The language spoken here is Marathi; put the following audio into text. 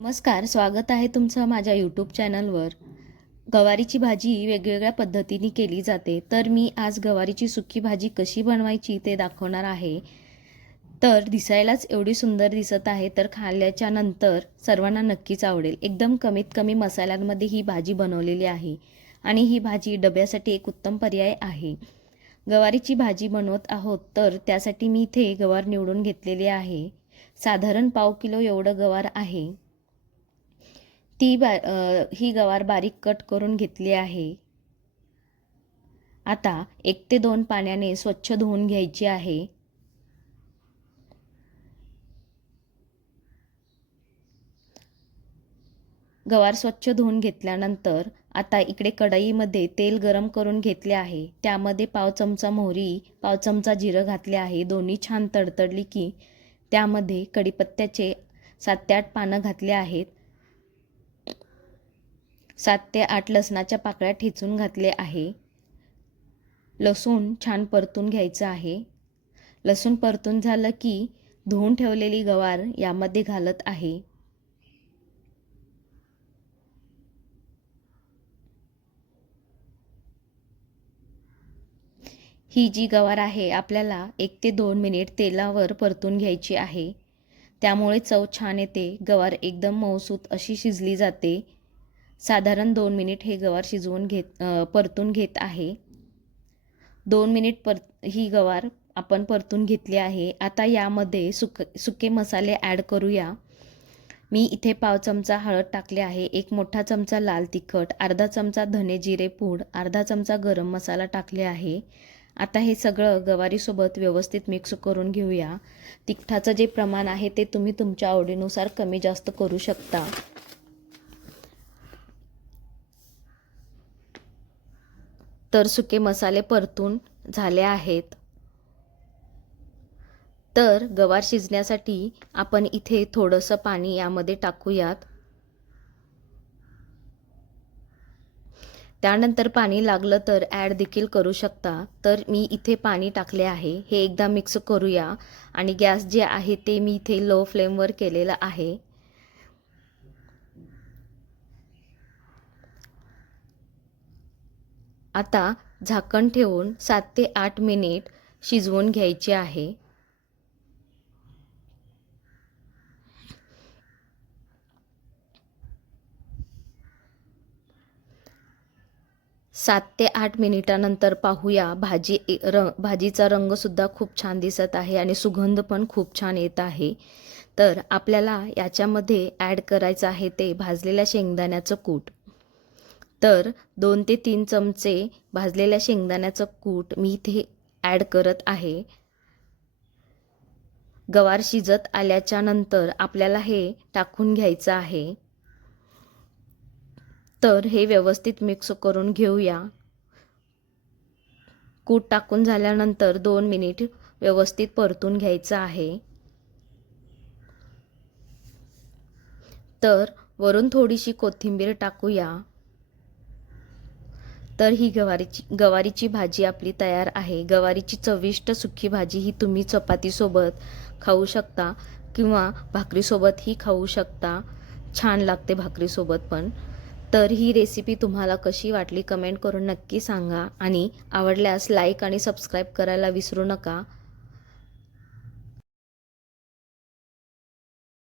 नमस्कार स्वागत आहे तुमचं माझ्या यूट्यूब चॅनलवर गवारीची भाजी वेगवेगळ्या पद्धतीने केली जाते. तर मी आज गवारीची सुकी भाजी कशी बनवायची ते दाखवणार आहे. तर दिसायलाच एवढी सुंदर दिसत आहे तर खाल्ल्याच्या नंतर सर्वांना नक्कीच आवडेल. एकदम कमीत कमी मसाल्यांमध्ये ही भाजी बनवलेली आहे आणि ही भाजी डब्यासाठी एक उत्तम पर्याय आहे. गवारीची भाजी बनवत आहोत तर त्यासाठी मी इथे गवार निवडून घेतलेली आहे. साधारण पाव किलो एवढं गवार आहे. ती बा ही गवार बारीक कट करून घेतली आहे. आता एक ते दोन पाण्याने स्वच्छ धुवून घ्यायची आहे. गवार स्वच्छ धुवून घेतल्यानंतर आता इकडे कढईमध्ये तेल गरम करून घेतले आहे. त्यामध्ये पाव चमचा मोहरी पाव चमचा जिरं घातले आहे. दोन्ही छान तडतडली की त्यामध्ये कढीपत्त्याचे सात ते आठ पानं घातले आहेत. सात ते आठ लसणाच्या पाकळ्या ठेचून घातले आहे. लसूण छान परतून घ्यायचं आहे. लसूण परतून झालं की धुवून ठेवलेली गवार यामध्ये घालत आहे. ही जी गवार आहे आपल्याला एक ते दोन मिनिट तेलावर परतून घ्यायची आहे. त्यामुळे चव छान येते. गवार एकदम मऊसूत अशी शिजली जाते. साधारण दोन मिनिट हे गवार शिजवून घेत परतून घेत आहे. दोन मिनिट पर ही गवार आपण परतून घेतली आहे. आता यामध्ये सुक सुके मसाले ॲड करूया. मी इथे पाव चमचा हळद टाकले आहे. एक मोठा चमचा लाल तिखट अर्धा चमचा धने जिरे पूड अर्धा चमचा गरम मसाला टाकले आहे. आता हे सगळं गवारीसोबत व्यवस्थित मिक्स करून घेऊया. तिखटाचं जे प्रमाण आहे ते तुम्ही तुमच्या आवडीनुसार कमी जास्त करू शकता. तर सुके मसाले परतून झाले आहेत. तर गवार शिजण्यासाठी आपण इथे थोडंसं पाणी यामध्ये टाकूयात. त्यानंतर पाणी लागलं तर ॲड देखील करू शकता. तर मी इथे पाणी टाकले आहे. हे एकदा मिक्स करूया. आणि गॅस जे आहे ते मी इथे लो फ्लेमवर केलेलं आहे. आता झाकण ठेवून सात ते आठ मिनिट शिजवून घ्यायचे आहे. सात ते आठ मिनिटानंतर पाहूया भाजी र भाजीचा रंगसुद्धा खूप छान दिसत आहे आणि सुगंध पण खूप छान येत आहे. तर आपल्याला याच्यामध्ये ॲड करायचं आहे ते भाजलेल्या शेंगदाण्याचं कूट. तर दोन ते तीन चमचे भाजलेल्या शेंगदाण्याचं कूट मी इथे ॲड करत आहे. गवार शिजत आल्याच्यानंतर आपल्याला हे टाकून घ्यायचं आहे. तर हे व्यवस्थित मिक्स करून घेऊया. कूट टाकून झाल्यानंतर दोन मिनिट व्यवस्थित परतून घ्यायचं आहे. तर वरून थोडीशी कोथिंबीर टाकूया. तर ही गवारीची गवारीची भाजी आपली तयार आहे. गवारीची चविष्ट सुकी भाजी ही तुम्ही चपातीसोबत खाऊ शकता किंवा भाकरीसोबतही खाऊ शकता. छान लागते भाकरीसोबत पण. तर ही रेसिपी तुम्हाला कशी वाटली कमेंट करून नक्की सांगा. आणि आवडल्यास लाईक आणि सबस्क्राईब करायला विसरू नका.